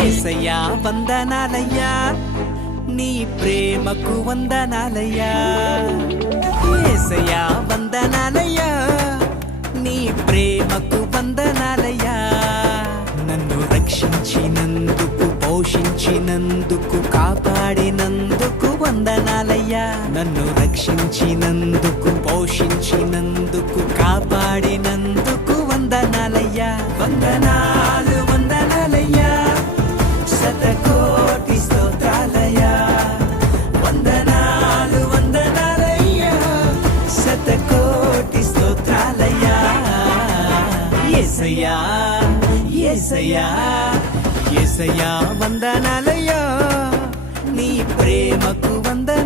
యేసయ్యా వందనాలయ్యా నీ ప్రేమకు వందనాలయ్యా యేసయ్యా వందనాలయ్యా నీ ప్రేమకు వందనాలయ్యా నన్ను రక్షించినందుకు పోషించినందుకు కాపాడినందుకు వందనాలయ్యా నన్ను రక్షించినందుకు పోషించినందుకు కాపాడినందుకు వందనాలయ్యా వందనాలు వందనాలయ్యా శతకోటి స్తోత్రాలయ్యా వందనాలు వందనాలయ్యా శతకోటి స్తోత్రాలయ్యా యేసయ్యా యేసయ్యా యేసయ్యా వందనాలయ్యా నీ ప్రేమకు వందనాలయ్యా